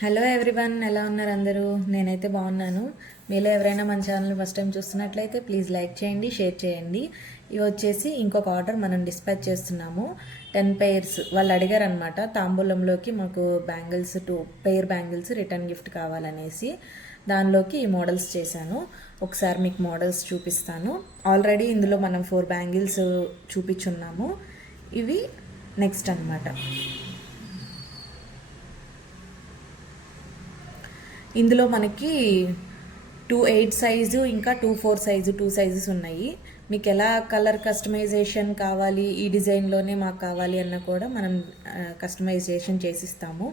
Hello everyone, ఎలా ఉన్నారు అందరూ? నేనైతే బాగున్నాను. మీలో ఎవరైనా మన ఛానల్ ఫస్ట్ టైం చూస్తున్నట్లయితే ప్లీజ్ లైక్ చేయండి, షేర్ చేయండి. ఇవి వచ్చేసి ఇంకొక ఆర్డర్ మనం డిస్పాచ్ చేస్తున్నాము. 10 పెయిర్స్ వాళ్ళు అడిగారనమాట. తాంబూలంలోకి మాకు bangles 2 pair bangles return gift కావాలనేసి దానిలోకి ఈ మోడల్స్ చేశాను. ఒకసారి మీకు మోడల్స్ చూపిస్తాను. ఆల్రెడీ ఇందులో మనం 4 బ్యాంగిల్స్ చూపించున్నాము. ఇవి నెక్స్ట్ అనమాట. ఇందులో మనకి 2/8 సైజు ఇంకా 2/4 సైజు 2 సైజెస్ ఉన్నాయి. మీకు ఎలా కలర్ కస్టమైజేషన్ కావాలి, ఈ డిజైన్లోనే మాకు కావాలి అన్న కూడా మనం కస్టమైజేషన్ చేసిస్తాము.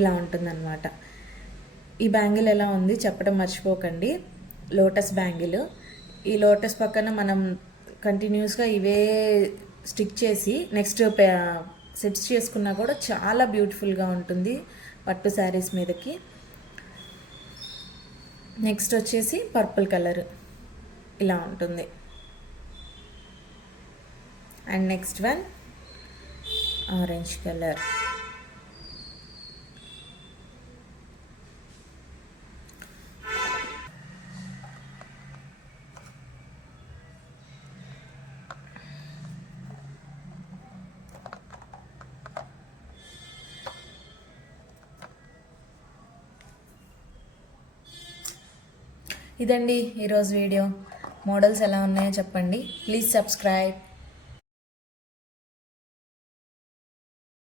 ఇలా ఉంటుందన్నమాట. ఈ బ్యాంగిల్ ఎలా ఉంది చెప్పడం మర్చిపోకండి. Lotus bangle. ఈ లోటస్ పక్కన మనం కంటిన్యూస్గా ఇవే స్టిక్ చేసి నెక్స్ట్ సెట్స్ చేసుకున్నా కూడా చాలా బ్యూటిఫుల్గా ఉంటుంది పట్టు శారీస్ మీదకి. నెక్స్ట్ వచ్చేసి పర్పుల్ కలర్ ఇలా ఉంటుంది. And next one orange colour. ఇదండి ఈరోజు వీడియో. మోడల్స్ ఎలా ఉన్నాయో చెప్పండి. Please subscribe.